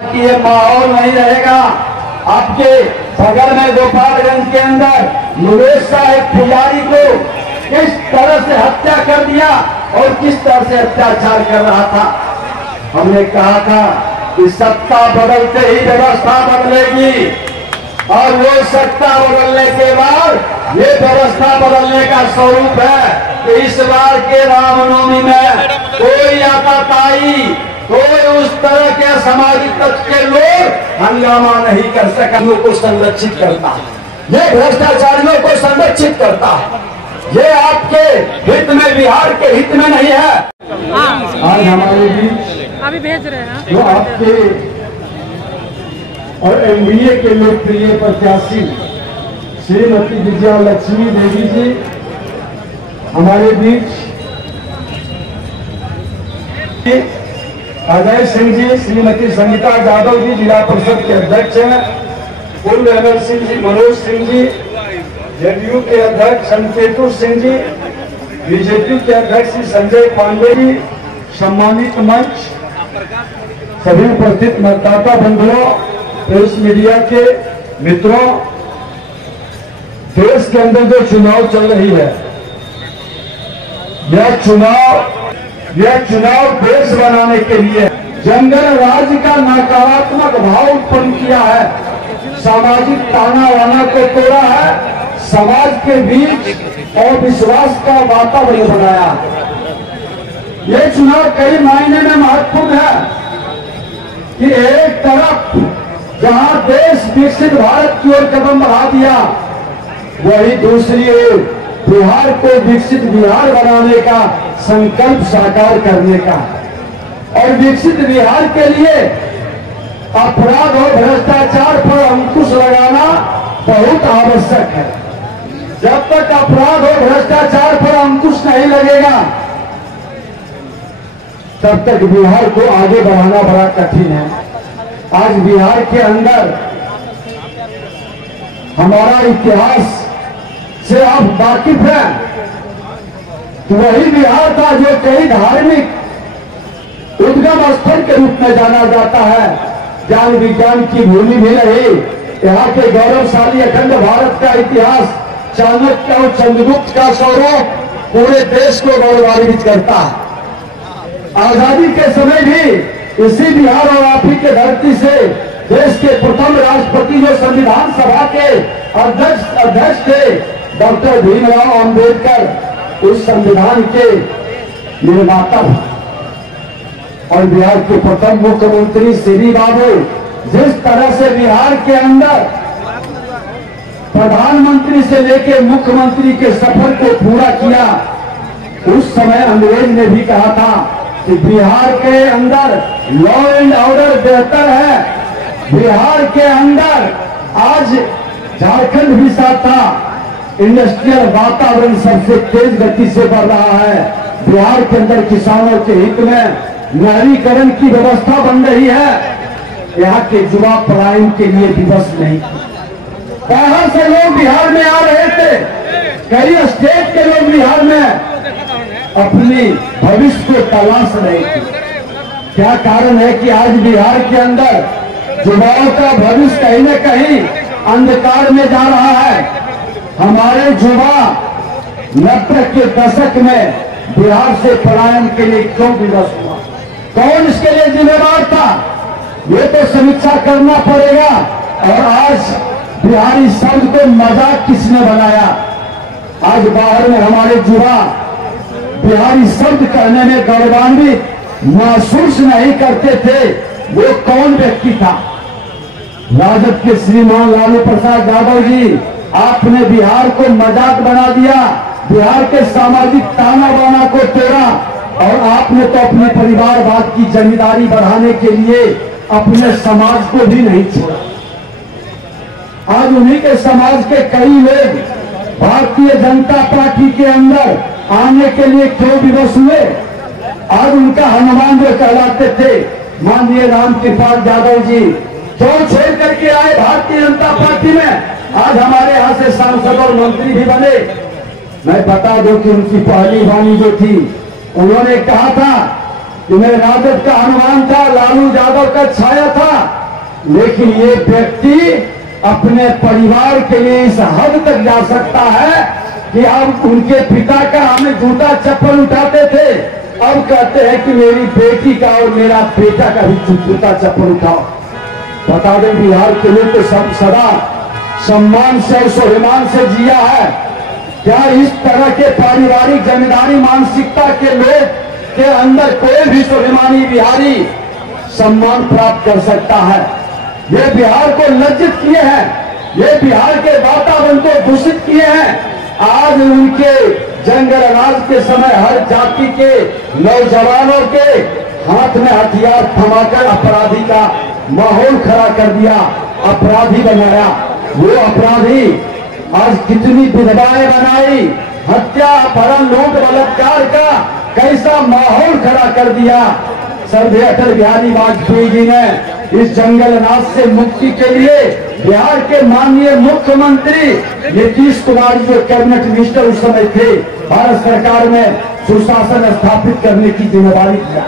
कि ये माहौल नहीं रहेगा। आपके बगल में गोपालगंज के अंदर निवेश साहब पुजारी को किस तरह से हत्या कर दिया और किस तरह से अत्याचार कर रहा था। हमने कहा था कि सत्ता बदलते ही व्यवस्था बदलेगी और वो सत्ता बदलने के बाद ये व्यवस्था बदलने का स्वरूप है कि इस बार के रामनवमी में कोई आताताई, कोई उस तरह के सामाजिक तत्व के लोग हंगामा नहीं कर सका। को संरक्षित करता है, ये भ्रष्टाचारियों को संरक्षित करता है, ये आपके हित में, बिहार के हित में नहीं है। आज हमारे बीच अभी भेज रहे हैं जो आपके और एनडीए के लोकप्रिय प्रत्याशी श्रीमती विजया लक्ष्मी देवी जी हमारे बीच, अजय सिंह जी, श्रीमती संगीता यादव जी जिला परिषद के अध्यक्ष हैं, पूर्व एमएल सिंह जी, मनोज सिंह जी जेडीयू के अध्यक्ष संकेतु सिंह जी, बीजेपी के अध्यक्ष श्री संजय पांडे जी, सम्मानित मंच, सभी उपस्थित मतदाता बंधुओं, प्रेस मीडिया के मित्रों, देश के अंदर जो चुनाव चल रही है, यह चुनाव देश बनाने के लिए जंगल राज का नकारात्मक भाव उत्पन्न किया है, सामाजिक ताना वाना को तोड़ा है, समाज के बीच अविश्वास का वातावरण बनाया। ये चुनाव कई मायने में महत्वपूर्ण है कि एक तरफ जहां देश विकसित भारत की ओर कदम बढ़ा दिया, वही दूसरी ओर बिहार को विकसित बिहार बनाने का संकल्प साकार करने का, और विकसित बिहार के लिए अपराध और भ्रष्टाचार पर अंकुश लगाना बहुत आवश्यक है। जब तक अपराध और भ्रष्टाचार पर अंकुश नहीं लगेगा, तब तक बिहार को आगे बढ़ाना बड़ा कठिन है। आज बिहार के अंदर हमारा इतिहास से आप वाकिफ हैं, तो वही बिहार था जो कई धार्मिक उद्गम स्थल के रूप में जाना जाता है, ज्ञान विज्ञान की भूमि भी रही। यहाँ के गौरवशाली अखंड भारत का इतिहास, चाणक्य और चंद्रगुप्त का सौरभ पूरे देश को गौरवान्वित करता है। आजादी के समय भी इसी बिहार और आप ही के धरती से देश के प्रथम राष्ट्रपति जो संविधान सभा के अध्यक्ष थे, डॉक्टर भीमराव अंबेडकर, उस संविधान के निर्माता और बिहार के प्रथम मुख्यमंत्री श्री बाबू, जिस तरह से बिहार के अंदर प्रधानमंत्री से लेकर मुख्यमंत्री के सफर को पूरा किया, उस समय अंग्रेज ने भी कहा था कि बिहार के अंदर लॉ एंड ऑर्डर बेहतर है। बिहार के अंदर आज झारखंड भी साथ था, इंडस्ट्रियल वातावरण सबसे तेज गति से बढ़ रहा है। बिहार के अंदर किसानों के हित में नहरीकरण की व्यवस्था बन रही है। यहाँ के युवा पलायन के लिए दिवस नहीं, बाहर से लोग बिहार में आ रहे थे, कई स्टेट के लोग बिहार में अपनी भविष्य को तलाश रहे थे। क्या कारण है कि आज बिहार के अंदर युवाओं का भविष्य कहीं न कहीं अंधकार में जा रहा है। हमारे युवा 90 के दशक में बिहार से पलायन के लिए क्यों विवश हुआ, कौन इसके लिए जिम्मेदार था, ये तो समीक्षा करना पड़ेगा। और आज बिहारी शब्द को मजाक किसने बनाया? आज बाहर में हमारे युवा बिहारी शब्द कहने में गौरवान्वित महसूस नहीं करते थे। वो कौन व्यक्ति था? राजद के श्रीमान लालू प्रसाद यादव जी, आपने बिहार को मजाक बना दिया, बिहार के सामाजिक ताना बाना को तोड़ा, और आपने तो अपने परिवारवाद की जिम्मेदारी बढ़ाने के लिए अपने समाज को भी नहीं छोड़ा। आज उन्हीं के समाज के कई लोग भारतीय जनता पार्टी के अंदर आने के लिए क्यों विवश हुए? आज उनका हनुमान जो कहलाते थे माननीय रामकृपाल यादव जी, क्यों छोड़ करके आए भारतीय जनता पार्टी में? आज हमारे यहाँ से सांसद और मंत्री भी बने। मैं बता दूं कि उनकी पहली वाणी जो थी, उन्होंने कहा था कि मैं राजद का हनुमान था, लालू यादव का छाया था, लेकिन ये व्यक्ति अपने परिवार के लिए इस हद तक जा सकता है कि अब उनके पिता का हमें जूता चप्पल उठाते थे, अब कहते हैं कि मेरी बेटी का और मेरा बेटा का भी जूता चप्पल उठाओ। बता दें, बिहार के लिए तो सब सदा सम्मान से और स्वाभिमान से जिया है। क्या इस तरह के पारिवारिक जमींदारी मानसिकता के लोग के अंदर कोई भी स्वाभिमानी बिहारी सम्मान प्राप्त कर सकता है? ये बिहार को लज्जित किए हैं, ये बिहार के वातावरण को दूषित किए हैं। आज उनके जंगल राज के समय हर जाति के नौजवानों के हाथ में हथियार थमाकर अपराधी का माहौल खड़ा कर दिया, अपराधी बनाया। वो अपराधी आज कितनी विधवाएं बनाई, हत्या, अपहरण, लूट, बलात्कार का कैसा माहौल खड़ा कर दिया। सर्वश्री अटल बिहारी वाजपेयी जी ने इस जंगल राज से मुक्ति के लिए बिहार के माननीय मुख्यमंत्री नीतीश कुमार जो कैबिनेट मिनिस्टर उस समय थे, भारत सरकार में सुशासन स्थापित करने की जिम्मेदारी दिया।